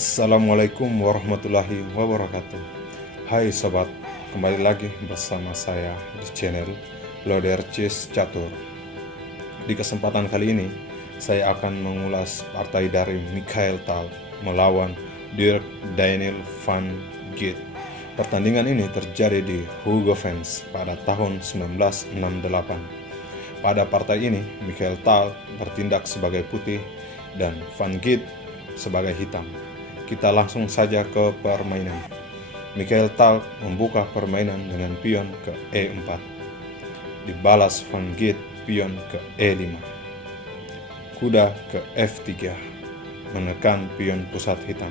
Assalamualaikum warahmatullahi wabarakatuh. Hai sobat, kembali lagi bersama saya di channel Loader Chess Catur. Di kesempatan kali ini, saya akan mengulas partai dari Mikhail Tal melawan Dirk Daniel van Geet. Pertandingan ini terjadi di Hugo Fans pada tahun 1968. Pada partai ini, Mikhail Tal bertindak sebagai putih dan Van Geet sebagai hitam. Kita langsung saja ke permainan. Mikhail Tal membuka permainan dengan pion ke E4. Dibalas Van Geet pion ke E5. Kuda ke F3, menekan pion pusat hitam.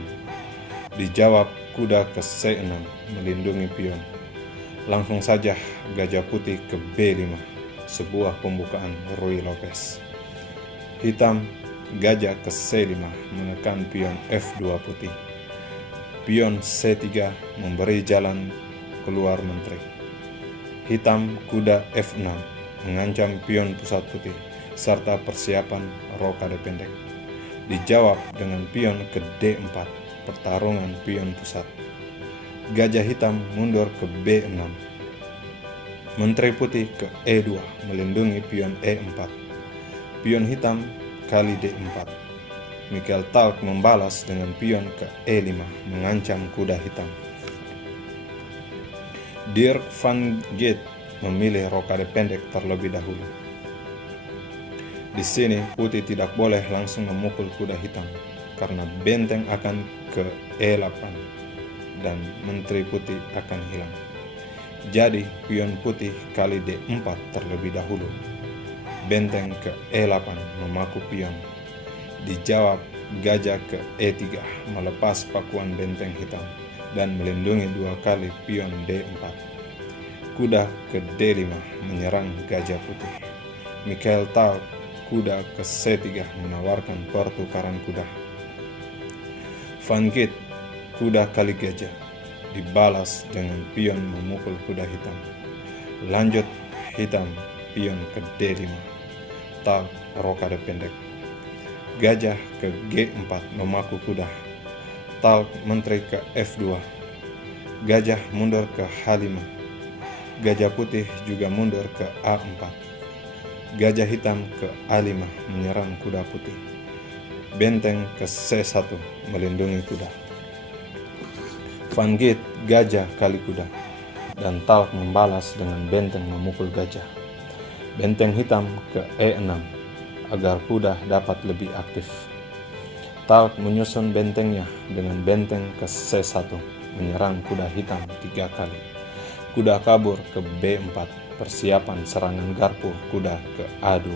Dijawab kuda ke C6, melindungi pion. Langsung saja gajah putih ke B5, sebuah pembukaan Ruy Lopez. Hitam gajah ke C5, menekan pion F2 putih. Pion C3 memberi jalan keluar menteri. Hitam kuda F6, mengancam pion pusat putih, serta persiapan rokade pendek. Dijawab dengan pion ke D4, pertarungan pion pusat. Gajah hitam mundur ke B6. Menteri putih ke E2, melindungi pion E4. Pion hitam kali D4. Mikhail Tal membalas dengan pion ke E5, mengancam kuda hitam. Dirk van Geet memilih rokade pendek terlebih dahulu. Di sini putih tidak boleh langsung memukul kuda hitam karena benteng akan ke E8 dan menteri putih akan hilang. Jadi pion putih kali D4 terlebih dahulu. Benteng ke E8 memaku pion. Dijawab gajah ke E3, melepas pakuan benteng hitam dan melindungi dua kali pion D4. Kuda ke D5 menyerang gajah putih. Mikhail Tal kuda ke C3 menawarkan pertukaran kuda. Van Geet kuda kali gajah dibalas dengan pion memukul kuda hitam. Lanjut hitam pion ke D5. Tal rokade pendek. Gajah ke G4 memaku kuda. Tal menteri ke F2. Gajah mundur ke H5. Gajah putih juga mundur ke A4. Gajah hitam ke A5 menyerang kuda putih. Benteng ke C1 melindungi kuda. Van Geet gajah kali kuda dan Tal membalas dengan benteng memukul gajah. Benteng hitam ke E6 agar kuda dapat lebih aktif. Tal menyusun bentengnya dengan benteng ke C1 menyerang kuda hitam 3 kali. Kuda kabur ke B4, persiapan serangan garpu kuda ke A2.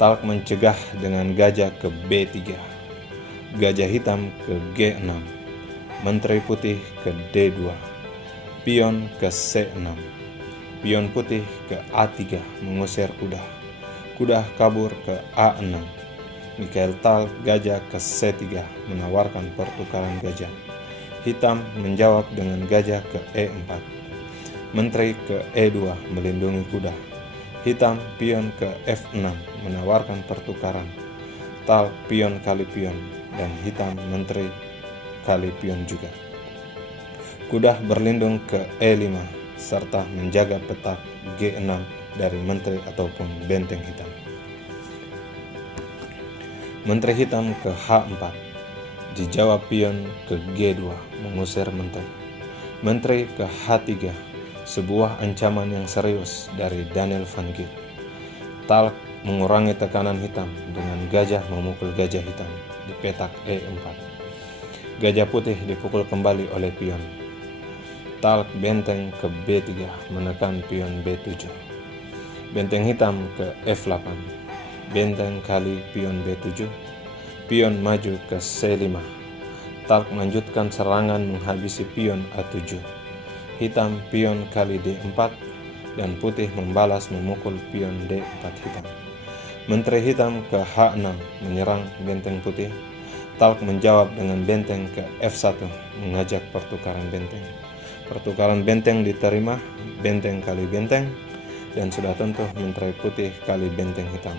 Tal mencegah dengan gajah ke B3. Gajah hitam ke G6. Menteri putih ke D2. Pion ke C6. Pion putih ke A3 mengusir kuda. Kuda kabur ke A6. Mikhail Tal gajah ke C3 menawarkan pertukaran gajah. Hitam menjawab dengan gajah ke E4. Menteri ke E2 melindungi kuda. Hitam pion ke F6 menawarkan pertukaran. Tal pion kali pion dan hitam menteri kali pion juga. Kuda berlindung ke E5 serta menjaga petak G6 dari menteri ataupun benteng hitam. Menteri hitam ke H4. Dijawab pion ke G2 mengusir menteri. Menteri ke H3, sebuah ancaman yang serius dari Daniel van Geet. Tal mengurangi tekanan hitam dengan gajah memukul gajah hitam di petak E4. Gajah putih dipukul kembali oleh pion. Tal benteng ke B3 menekan pion B7. Benteng hitam ke F8. Benteng kali pion B7. Pion maju ke C5. Tal melanjutkan serangan menghabisi pion A7. Hitam pion kali D4 dan putih membalas memukul pion D4 hitam. Menteri hitam ke H6 menyerang benteng putih. Tal menjawab dengan benteng ke F1 mengajak pertukaran benteng. Pertukaran benteng diterima, benteng kali benteng, dan sudah tentu menteri putih kali benteng hitam.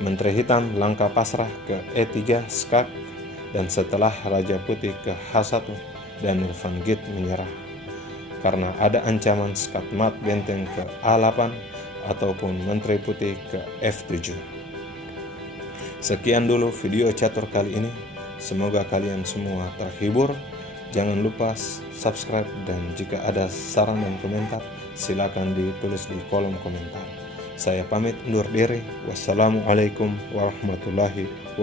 Menteri hitam langkah pasrah ke E3 skak dan setelah Raja Putih ke H1 dan Irfan Gate menyerah karena ada ancaman Skatmat Benteng ke A8 ataupun Menteri Putih ke F7. Sekian dulu video catur kali ini. Semoga kalian semua terhibur. Jangan lupa subscribe dan jika ada saran dan komentar silakan ditulis di kolom komentar. Saya pamit undur diri. Wassalamualaikum warahmatullahi wabarakatuh.